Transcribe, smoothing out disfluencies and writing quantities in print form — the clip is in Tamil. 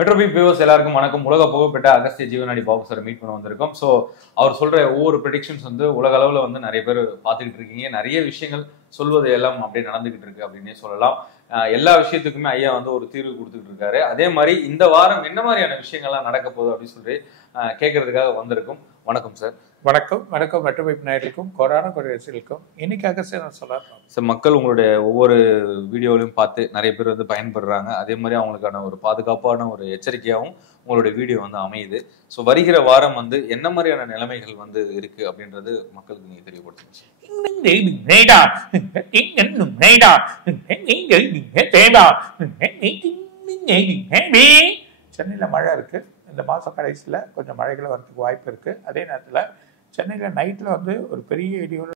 மெட்ரோபி வியூவர்ஸ் எல்லாருக்கும் வணக்கம். உலக புகழ்பெற்ற அகஸ்திய ஜீவனாடி பாபு சார் மீட் பண்ண வந்திருக்கோம். ஸோ அவர் சொல்ற ஒவ்வொரு ப்ரெடிக்ஷன்ஸ் வந்து உலக அளவில் வந்து நிறைய பேர் பார்த்துக்கிட்டு இருக்கீங்க. நிறைய விஷயங்கள் சொல்வது எல்லாம் அப்படியே நடந்துகிட்டு இருக்கு அப்படின்னே சொல்லலாம். எல்லா விஷயத்துக்குமே ஐயா வந்து ஒரு தீர்வு கொடுத்துக்கிட்டு இருக்காரு. அதே மாதிரி இந்த வாரம் என்ன மாதிரியான விஷயங்கள்லாம் நடக்க போகுது அப்படின்னு சொல்லி கேட்கறதுக்காக வந்திருக்கும். வணக்கம் சார். வணக்கம். வணக்கம் மெட்ரோபி நேயர்களுக்கும் கொரோனா குறைக்கும் இன்னைக்கு அகஸ்திய சொல்லலாம் சார். மக்கள் உங்களுடைய ஒவ்வொரு வீடியோலையும் பார்த்து நிறைய பேர் வந்து பயன்படுறாங்க. அதே மாதிரி அவங்களுக்கான ஒரு பாதுகாப்பான ஒரு எச்சரிக்கையாகவும் உங்களுடைய வீடியோ வந்து அமையுது. ஸோ வருகிற வாரம் வந்து என்ன மாதிரியான நிலைமைகள் வந்து இருக்கு அப்படின்றது மக்களுக்கு நீங்க தெரியப்படுத்துங்க. சென்னையில் மழை இருக்கு. இந்த மாதம் கடைசியில் கொஞ்சம் மழைகள் வரதுக்கு வாய்ப்பு இருக்கு. அதே நேரத்தில் சென்னையில் நைட்டில் வந்து ஒரு பெரிய இடியோட